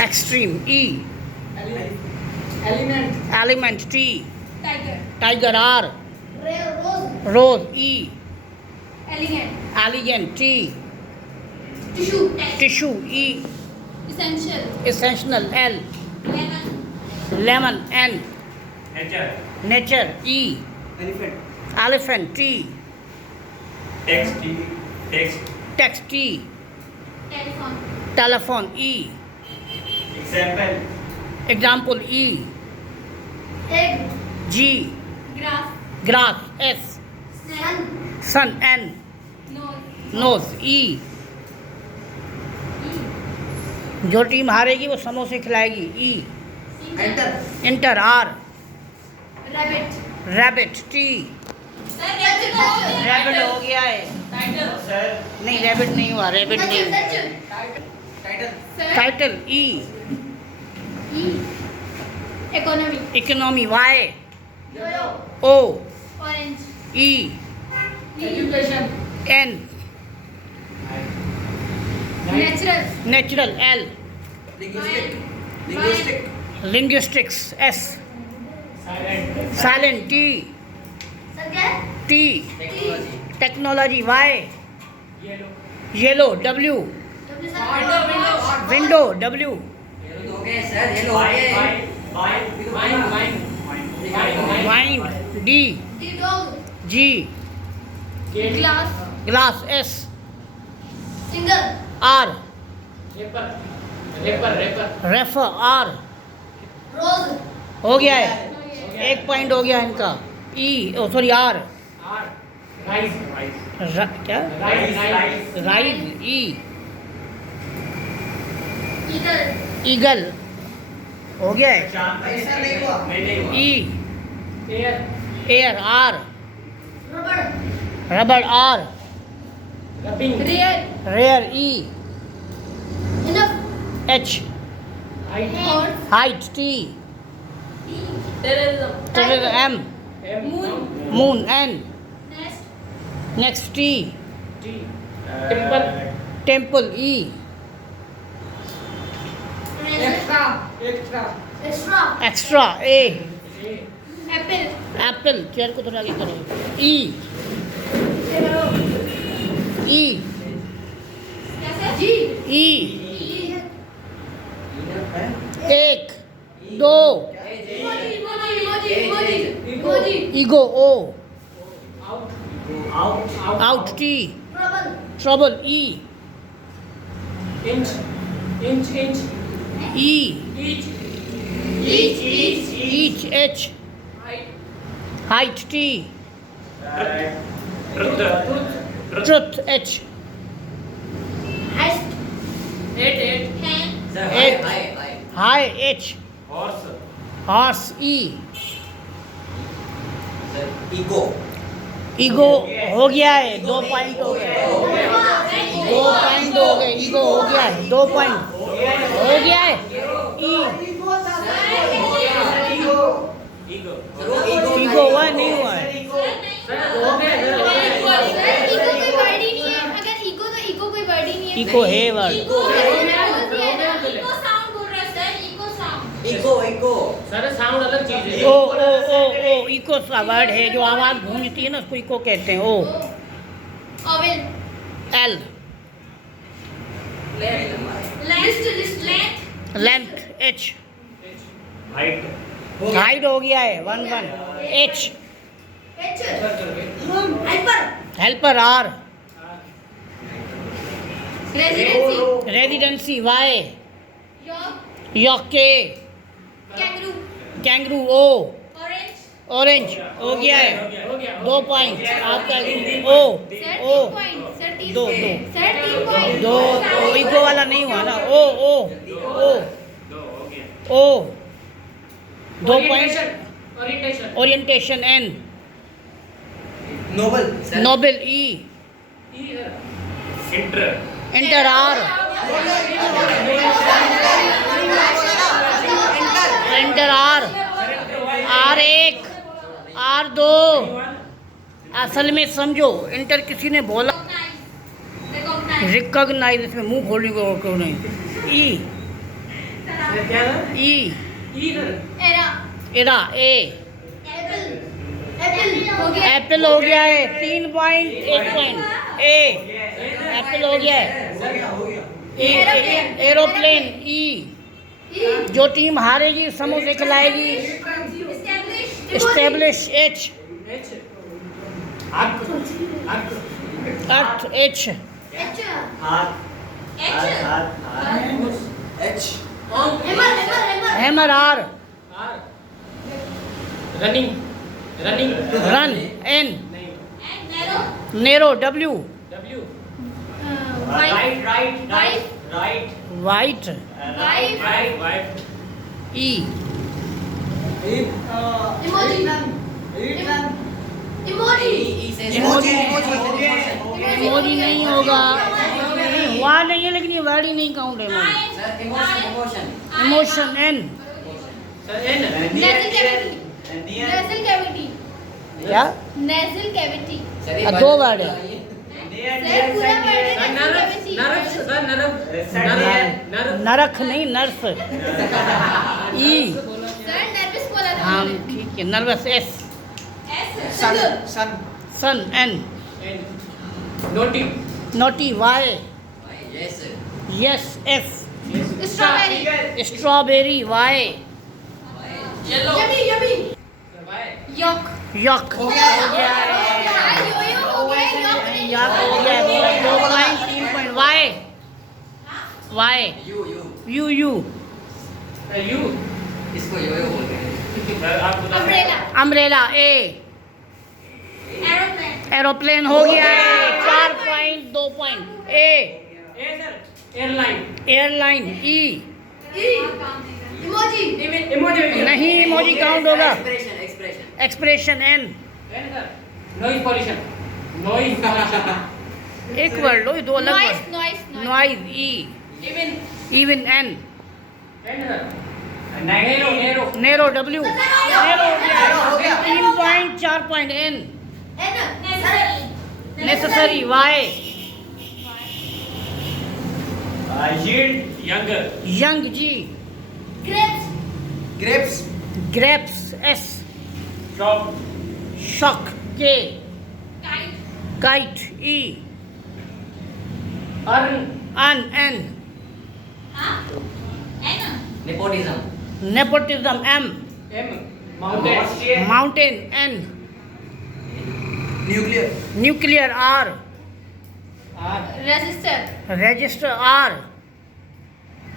extreme. E. Element. T. Tiger. R. Rose. E. Elegant. T. Tissue. E. Essential. L. Lemon. N. Nature. E. Elephant. T. Text. T. Telephone. E. Example. E. Egg. G. Grass. S. Sun. N. Nose. E. जो team हारेगी वो समोसे खिलाएगी. E. Enter. R. Rabbit. T. Rabbit हो गया है. नहीं, rabbit नहीं हुआ. Rabbit नहीं. Title. E. Economy. Y. O. E. N. Natural. L. Linguistics. S. Silent. T. Technology. Y. Yellow. W. Window. W. Wine. D. G. Glass. S. R. Refer. R. हो गया है. 1 पॉइंट हो गया इनका. E. सॉरी. R. क्या? Rise. E. Eagle. हो गया है. E. Air. R. Rubber. R. Rare. E. H. Height. T. Terrorism. M. Moon. N. Next. T. Temple. E. Extra. A. Apple. Chair को थोड़ा आगे करो. E. E. एक. दो. Ego. O. Out. T. Trouble. E. Inch. E. Each. H. Height. T. Truth. H. High. H. Horse. E. Ego हो गया है. 2 point हो गए. 2 पॉइंट हो गए. ईगो हो गया है. 2 पॉइंट हो गया है. ईगो हुआ नहीं हुआ है. इको है वर्ड. सर साउंड अलग चीज है. ओ इको सा वर्ड है जो आवाज गूंजती है ना, उसको इको कहते हैं. ओ. L. Length. H. हाइट हो गया है. 1 1. H. Helper. R. Residency. Y. York. K. Kangaroo. O. Orange हो गया है. 2 पॉइंट आपका. ओ 2 इको वाला नहीं हुआ ना. O 2 point. Orientation. N. Noble. E. Inter. R. Inter. R. R1 R2. असल में समझो, इंटर किसी ने बोला. रिकॉग्नाइज. इसमें मुंह खोलने को क्यों नहीं. E. क्या है? ई ई सर। एरा एरा ए एप्पल एप्पल हो गया एप्पल हो गया है 3 पॉइंट 1 पॉइंट ए एप्पल हो गया है एरोप्लेन ई जो टीम हारेगी समोसे खिलाएगी establish establish H H. Earth. Earth. Earth H H हाथ H H hammer hammer R R. Running. Running. Run N नहीं। Narrow narrow W W. Right right wife right white wife white. White. E emoji emoji emoji emoji नहीं होगा हुआ नहीं है लेकिन ये word ही नहीं काउंट है emotion N sir N. Nasal cavity क्या नेजल कैविटी दो वर्ड है सर पूरा वर्ड है sir nasal nerve. Cavity nerve sir nerve. Nerve. Nerve. नरक नहीं नर्स ई सर नर्वस बोला था हाँ मैंने ठीक है nervous S S sun sugar sun sun N N. Naughty. Naughty Y yes yes S strawberry strawberry Y yellow. Yummy yummy sir Y. Yuck yuck हो गया यो हो गया यॉक नहीं यक हो गया 2 point 3 point Y Y U U U U sir U. इसको yo yo बोलते हैं सर आप बोला। Umbrella umbrella A aeroplane aeroplane हो गया है 4 point 2 point A A sir airline. Airline E emoji emoji. नहीं इमोजी काउंट होगा expression expression expression N N sir noise pollution. Noise pollution. एक वर्ड लो ये दो अलग noise word noise noise E even. Even an N sir narrow. Narrow. Narrow W narrow हो गया 3 point 4 point N N necessary Y yield younger. Young G grapes grapes grapes S shop. Shock K kite kite E earn. अन N हां N nepotism nepotism M M. Mountain. Mountain N nuclear nuclear R R. Register register R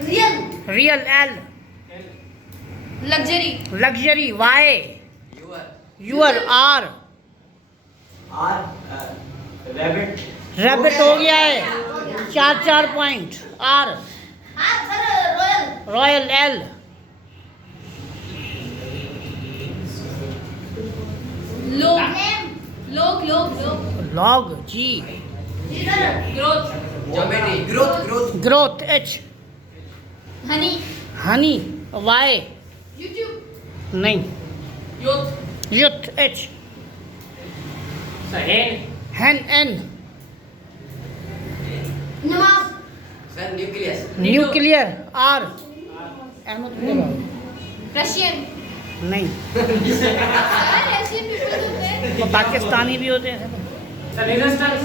real real L L. Luxury luxury Y your your R R rabbit rabbit हो गया है 4 point are हां sir royal royal L log log log log log G growth geometry growth growth growth H honey honey Y YouTube नहीं youth youth H sir N. हैन N नमाज sir nucleus nuclear R Ahmad को लगाओ। Russian नहीं sir Russian people होते हैं वो पाकिस्तानी भी होते हैं सर रेजिस्टेंस।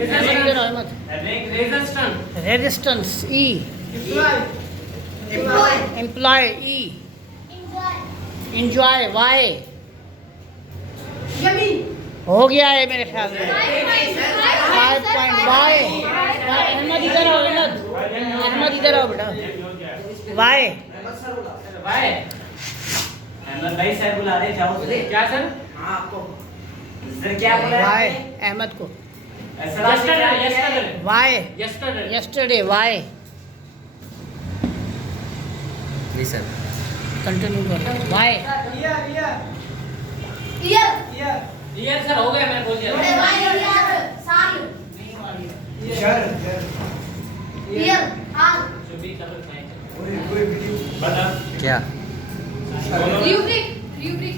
अहमद को लगाओ, अहमद रेजिस्टेंस। रेजिस्टेंस ई एम्प्लॉय एम्प्लॉय ई इंजॉय वाई यमी हो गया है मेरे ख्याल में 5 पॉइंट वाई अहमद इधर आओ अहमद इधर आओ बेटा वाई वाई। अहमद भाई सर बुला रहे जाओ क्या सर? हाँ आपको सर क्या बोला वाई अहमद को सर आपने क्या किया है? Yesterday. Y Yesterday. Yesterday Y G sir continue कर वाई ईयर Year सर हो गया मैंने बोल दिया। साल ईयर हाल Should be covered by- बता। क्या रूब्रिक रूब्रिक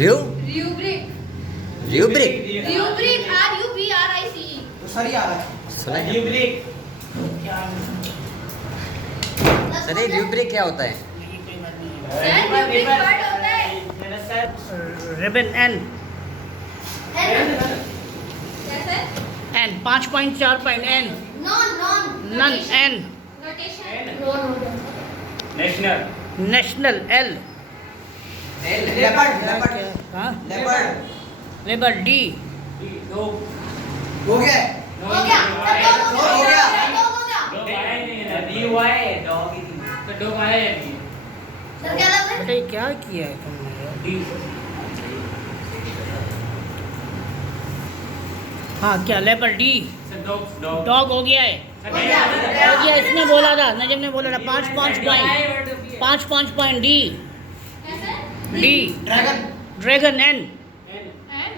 रियो रूब्रिक रियोब्रिक रूब्रिक RUBRIC सुना है? सर ये rubric क्या होता है? सर rubric वर्ड होता है रिबन एन कैसे N 5.4 point N non nun N notation national national L leopard हाँ लेपर्ड लेबर डी दो हो गया हो गया सब हो गया। हो गया दो आया ही नहीं है DY डॉग तो दो आया ही नहीं सर क्या लग रहा है बेटा ये क्या किया है तुमने D हाँ क्या labour D sir dog dog हो गया है हो गया इसने बोला था नजम ने बोला था 5 पॉइंट डी कैसे D dragon dragon N N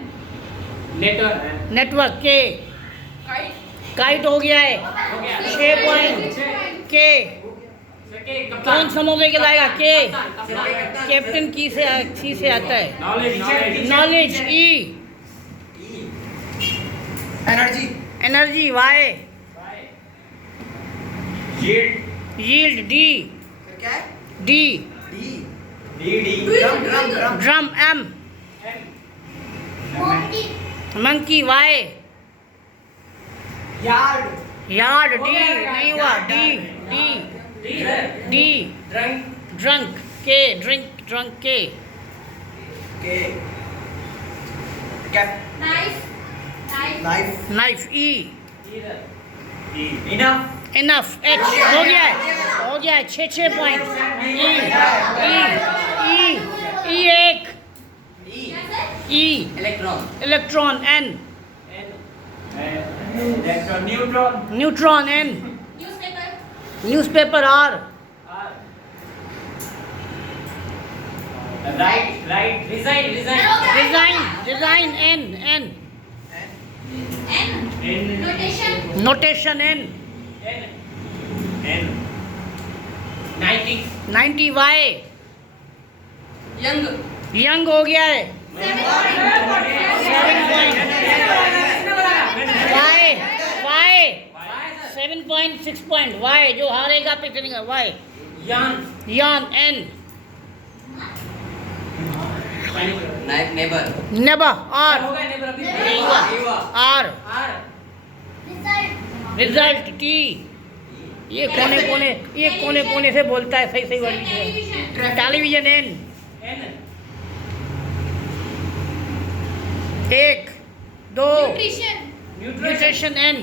letter network K kite kite हो गया है हो गया 6 पॉइंट के कौन समोगे के लाएगा के कैप्टन की से आता है knowledge knowledge E energy energy Y yield yield D क्या है D D drum drum M monkey monkey Y yard yard D नहीं हुआ D D D drunk drunk K drunk K K cap knife knife knife E enough enough H हो गया है 6 point E E E एक E electron electron N neutron neutron N newspaper newspaper R right design N N N notation notation N N 90 Y young हो गया है 7 point Y 7.6 point Y जो हारेगा पिटनेगा Y यान एन नेबर नेबर आर नहीं हुआ are result T ये कोने कोने से बोलता है सही word television N 1 2 nutrition nutrition N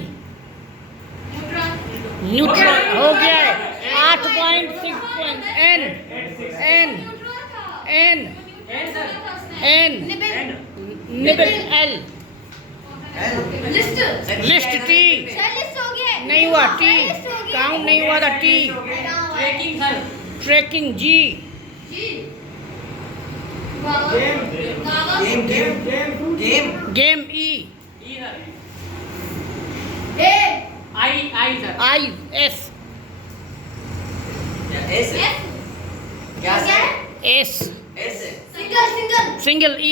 neutron neutron हो गया है 8.6 point N N N N nibble L list list T list हो गया नहीं हुआ टी काउंट नहीं हुआ था T tracking G G game game E A I S S क्या है S S single single E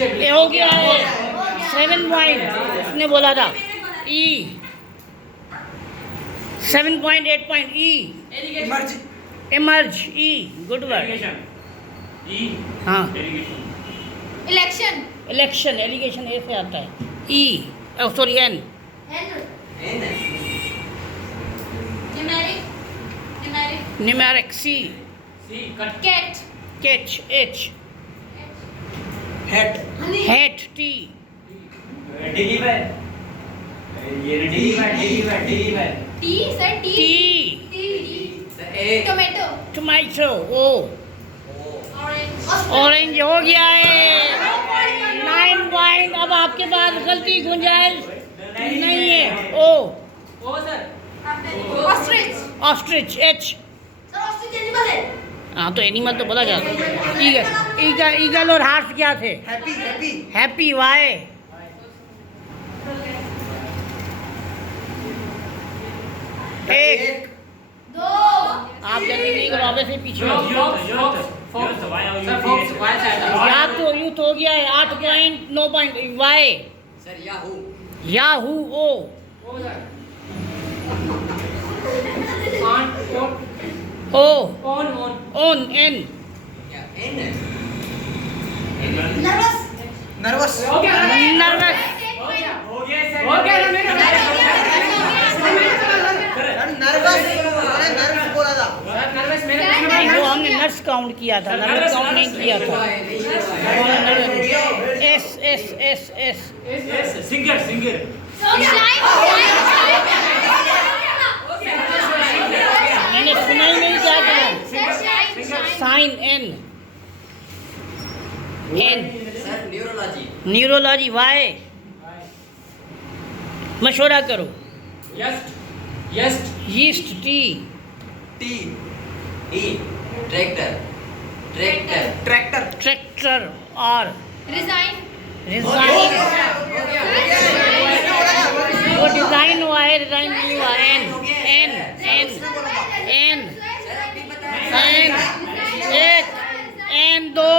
ये हो गया है 7 पॉइंट उसने बोला था E 7.8 point E emerge emerge E good word हाँ इलेक्शन इलेक्शन एलिगेशन ए से आता है E sorry N N numeric numeric C cat catch H head hate T deliver T sir T T tomato tomato O orange orange हो गया है 9 point अब आपके पास गलती गुंजाइश नहीं है O ostrich ostrich H sir ostrich animal है हाँ तो एनिमल तो बोला जाता ईगल और हार्स क्या थे हैप्पी हैप्पी वाई एक दो आप जल्दी नहीं करो वैसे पीछे याद तो यूथ हो गया है 8 point 9 point Y sir Yahoo Yahoo O O sir on O on own N क्या एन है? नर्वस नर्वस हो गया नर्वस हो गया मेरा नर्वस मैंने नर्वस बोला था नर्वस मेरे नहीं, वो हमने नर्स काउंट किया था, नर्वस काउंट नहीं किया था। S S S S singer मैंने सुना ही नहीं क्या था। Sign N N sir neurology. Neurology Y मशवरा करो। Yeast T T E tractor tractor tractor tractor R resign resign वो डिजाइन हुआ है, डिजाइन नहीं हुआ। N N N N N एक एन दो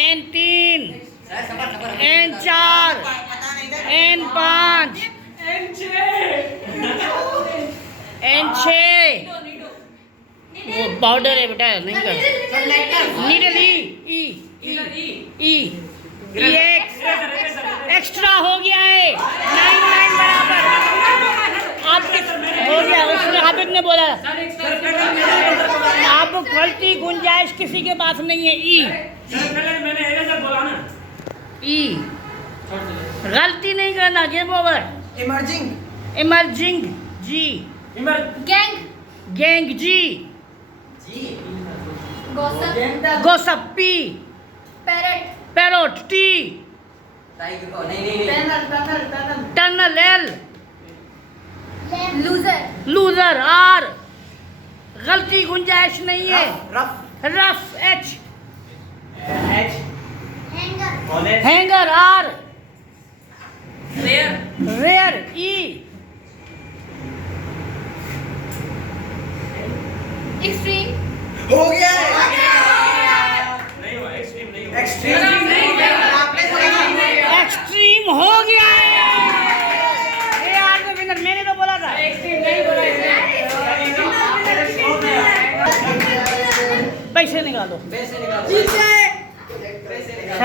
एन तीन एन चार एन पाँच एन छः वो पाउडर है बेटा, नहीं कर नीडल ई ई ई एक्स्ट्रा हो गया है 9 बराबर। आपके हो गया, उसने हाफिज ने बोला आप गलती गुंजाइश किसी के पास नहीं है। ई गलती नहीं करना। Game over. Emerging emerging G gang gang G G gossip gossip P parrot parrot T tiger को नहीं tunnel L loser loser R गलती गुंजाइश नहीं है। Rough rough H hangar hangar R rare E extreme हो गया है एक्सट्रीम एक्सट्रीम हो गया है। ये आर द विनर। मैंने तो बोला था पैसे निकालो। पैसे निकालो। जीत गए